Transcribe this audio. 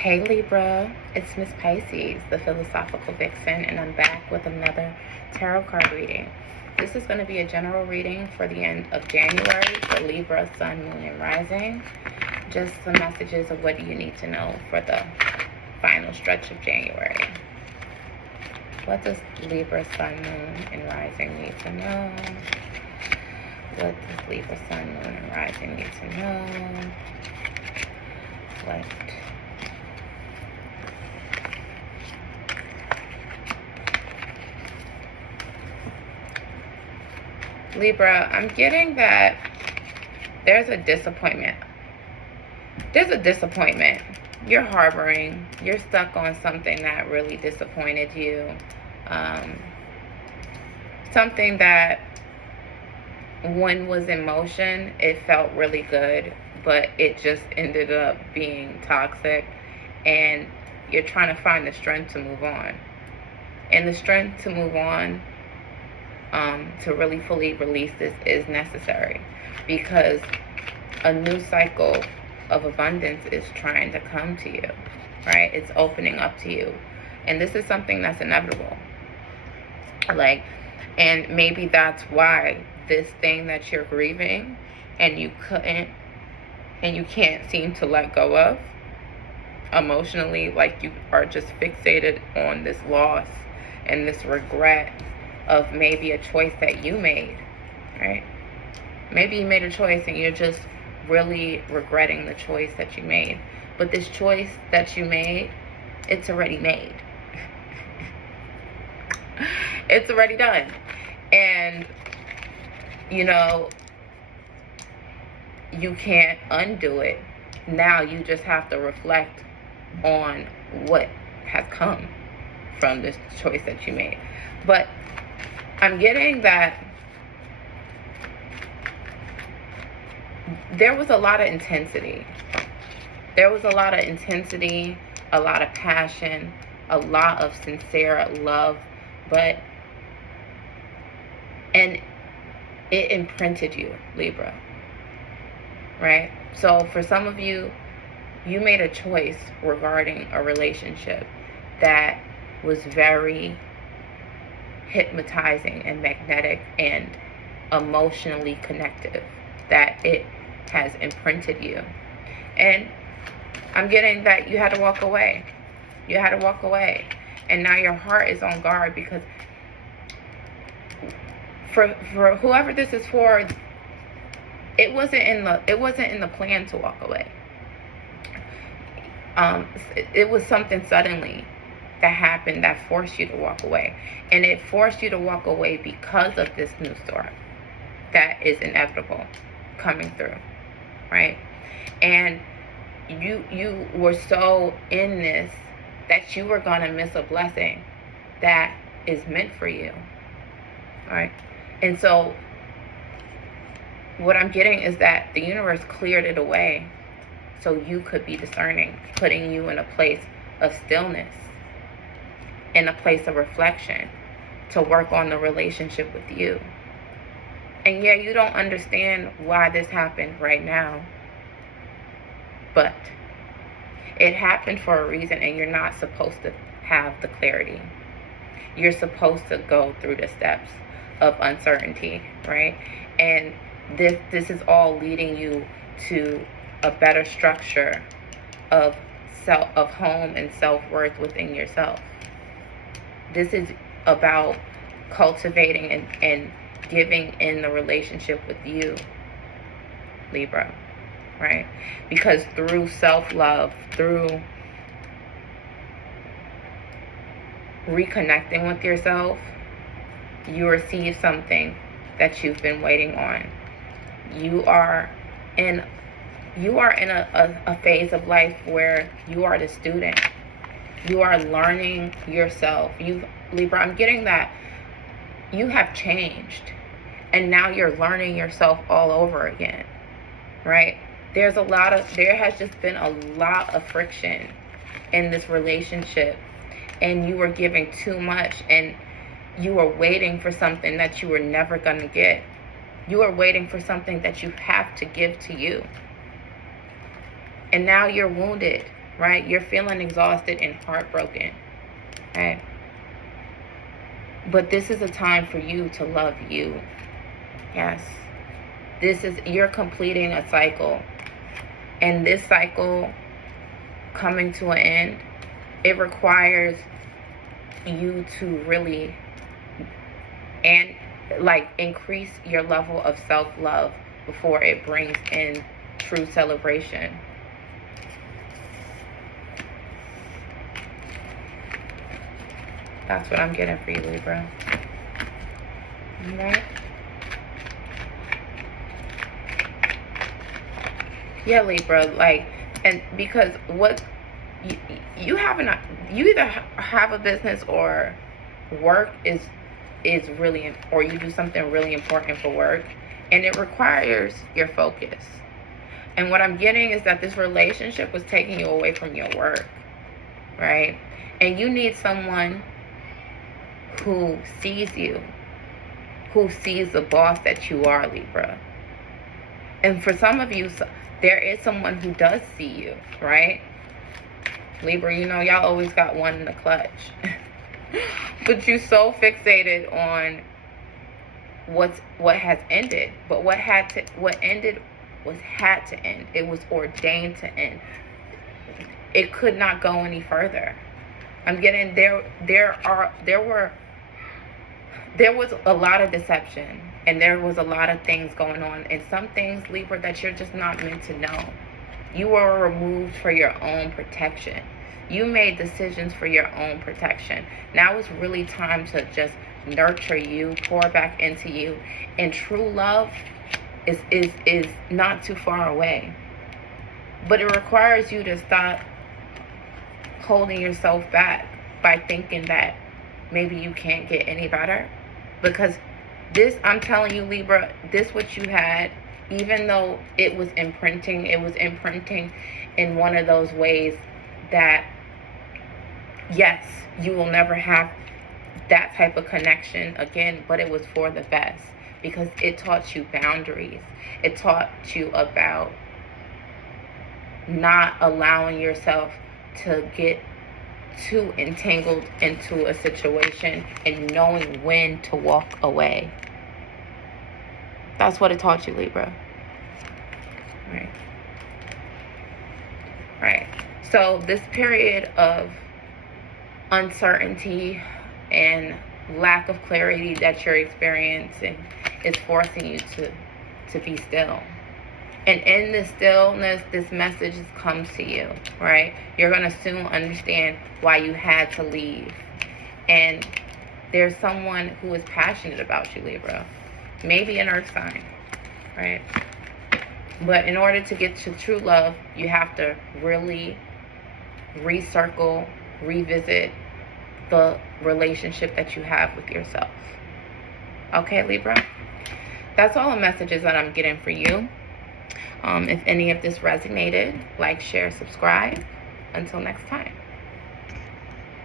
Hey Libra, it's Miss Pisces, the philosophical Vixen, and I'm back with another tarot card reading. This is going to be a general reading for the end of January for Libra, Sun, Moon, and Rising. Just some messages of what you need to know for the final stretch of January. What does Libra, Sun, Moon, and Rising need to know? What does Libra, Sun, Moon, and Rising need to know? What Libra, I'm getting that there's a disappointment. There's a disappointment. You're harboring. You're stuck on something that really disappointed you. Something that when was in motion, it felt really good, but it just ended up being toxic. And you're trying to find the strength to move on. And the strength to move on, to really fully release this is necessary, because a new cycle of abundance is trying to come to you, right? It's opening up to you. And this is something that's inevitable. And maybe that's why this thing that you're grieving and you can't seem to let go of emotionally, like you are just fixated on this loss and this regret of maybe a choice that you made, right? Maybe you made a choice and you're just really regretting the choice that you made. But this choice that you made, it's already made. It's already done. And, you can't undo it. Now you just have to reflect on what has come from this choice that you made. But I'm getting that there was a lot of intensity. There was a lot of intensity, a lot of passion, a lot of sincere love, and it imprinted you, Libra, right? So for some of you, you made a choice regarding a relationship that was very hypnotizing and magnetic and emotionally connective, that it has imprinted you. And I'm getting that you had to walk away. You had to walk away. And now your heart is on guard, because for whoever this is for, it wasn't in the plan to walk away. It was something suddenly that happened that forced you to walk away. And it forced you to walk away because of this new start that is inevitable coming through, right? And you were so in this that you were going to miss a blessing that is meant for you, right? And so what I'm getting is that the universe cleared it away so you could be discerning, putting you in a place of stillness, in a place of reflection, to work on the relationship with you. And yeah, you don't understand why this happened right now, but it happened for a reason, and you're not supposed to have the clarity. You're supposed to go through the steps of uncertainty, right? And this is all leading you to a better structure of home and self-worth within yourself. This is about cultivating and giving in the relationship with you, Libra, right? Because through self-love, through reconnecting with yourself, you receive something that you've been waiting on. You are in a phase of life where you are the student. You are learning yourself. Libra, I'm getting that you have changed, and now you're learning yourself all over again, right? There has just been a lot of friction in this relationship, and you were giving too much, and you were waiting for something that you were never going to get. You are waiting for something that you have to give to you. And now you're wounded, right? You're feeling exhausted and heartbroken, right? But this is a time for you to love you. Yes. You're completing a cycle. And this cycle coming to an end, it requires you to really increase your level of self-love before it brings in true celebration. That's what I'm getting for you, Libra. Alright? Yeah, Libra, and because what you either have a business or work is really, or you do something really important for work, and it requires your focus. And what I'm getting is that this relationship was taking you away from your work, right? And you need someone who sees you, who sees the boss that you are, Libra. And for some of you, there is someone who does see you, right? Libra, you know, y'all always got one in the clutch. But you so fixated on what has ended. But what ended had to end. It was ordained to end. It could not go any further. I'm getting there was a lot of deception, and there was a lot of things going on, and some things, Libra, that you're just not meant to know. You were removed for your own protection. You made decisions for your own protection. Now it's really time to just nurture you, pour back into you. And true love is not too far away. But it requires you to stop holding yourself back by thinking that maybe you can't get any better. Because this, I'm telling you, Libra, this what you had, even though it was imprinting in one of those ways that, yes, you will never have that type of connection again, but it was for the best, because it taught you boundaries. It taught you about not allowing yourself to get too entangled into a situation and knowing when to walk away. That's what it taught you, Libra. Right. So this period of uncertainty and lack of clarity that you're experiencing is forcing you to be still. And in the stillness, this message comes to you, right? You're going to soon understand why you had to leave. And there's someone who is passionate about you, Libra. Maybe an earth sign, right? But in order to get to true love, you have to really revisit the relationship that you have with yourself. Okay, Libra? That's all the messages that I'm getting for you. If any of this resonated, like, share, subscribe. Until next time.